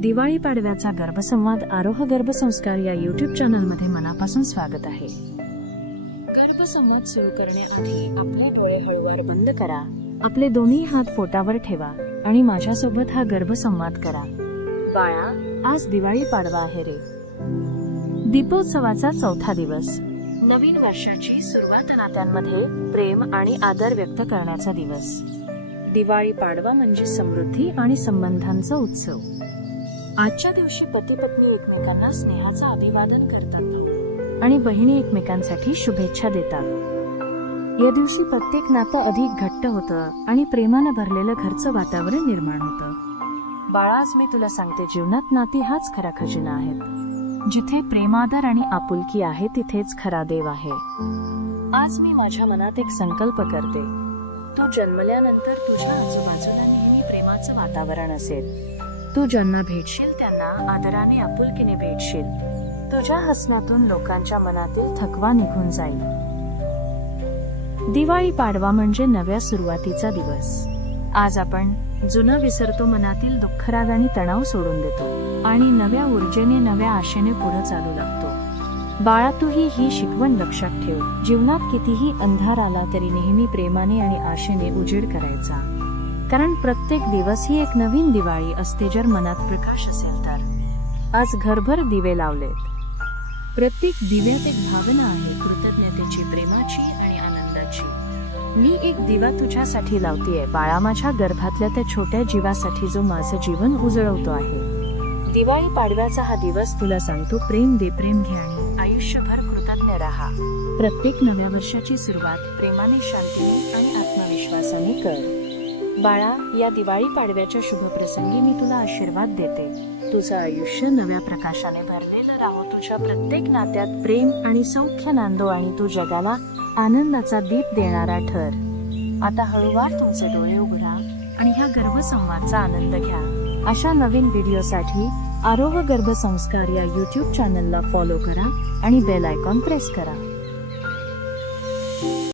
दिवाळी पाडव्याचा गर्भसंवाद आरोह गर्भसंस्कार या युट्यूब चॅनलमध्ये मनापासून स्वागत आहे. गर्भसंवाद सुरू करण्याआधी आपले डोळे हळूवार बंद करा. आपले दोन्ही हात पोटावर ठेवा आणि माझ्यासोबत हा गर्भसंवाद करा. बाळा आज दिवाळी पाडवा आहे रे. दीपोत्सवाचा चौथा दिवस. नवीन वर्षाची सुरुवात नात्यांमध्ये प्रेम आणि आदर व्यक्त करण्याचा दिवस. दिवाळी पाडवा म्हणजे समृद्धी आणि संबंधांचा उत्सव. आजच्या दिवशी पती पत्नी एकमेकांना स्नेहाचं अभिवादन करतात. आणि बहिणी एकमेकांसाठी शुभेच्छा देतात. या दिवशी प्रत्येक नातं अधिक घट्ट होतं आणि प्रेमानं भरलेलं घरचं वातावरण निर्माण होतं. बाळा आज मी तुला सांगते जीवनात नाती हाच खरा खजिना आहेत. जिथे प्रेमादर आणि आपुलकी आहे तिथेच खरा देव आहे. आज मी माझ्या मनात एक संकल्प करते. तू जन्मल्यानंतर तुझ्या आजूबाजूला नेहमी प्रेमाचं वातावरण असेल. तू ज्यांना भेटशील त्यांना आदराने आपुलकीने भेटशील. तुझ्या हसण्यातून लोकांच्या मनातील थकवा निघून जाईल. दिवाळी पाडवा म्हणजे नव्या सुरुवातीचा दिवस. आज आपण जुनं विसरतो मनातील दुःखराग आणि तणाव सोडून देतो आणि नव्या ऊर्जेने नव्या आशेने पुढे चालू लागतो. बाळा तूही ही शिकवण लक्षात ठेव जीवनात कितीही अंधार आला तरी नेहमी प्रेमाने आणि आशेने उजेड करायचा. कारण प्रत्येक दिवस ही एक नवीन दिवाळी असते जर मनात प्रकाश असेल तर. आज घरभर दिवे लावलेत. प्रत्येक दिव्यात एक भावना आहे कृतज्ञतेची प्रेमाची आणि आनंदाची. मी एक दिवा तुझ्यासाठी लावतीये बाळा माझ्या गर्भातल्या त्या छोट्या जीवासाठी जो माझं जीवन उजळवतो आहे. दिवाळी पाडव्याचा हा दिवस तुला सांगतो प्रेम दे प्रेम घे आणि आयुष्यभर कृतज्ञ राहा. प्रत्येक नव्या वर्षाची सुरुवात प्रेमाने शांतीने आणि आत्मविश्वासाने कर. बाळा या दिवाळी पाडव्याच्या शुभप्रसंगी मी तुला आशीर्वाद देते. तुझं आयुष्य नव्या प्रकाशाने भरलेलं राहो. तुझ्या प्रत्येक नात्यात प्रेम आणि सौख्य नांदो आणि तू जगाला आनंदाचा दीप देणारा ठर. आता हळूवार तुमचे डोळे उघडा आणि ह्या गर्भसंवादचा आनंद घ्या. अशा नवीन व्हिडिओसाठी आरोह गर्भसंस्कार या यूट्यूब चॅनलला फॉलो करा आणि बेल आयकॉन प्रेस करा.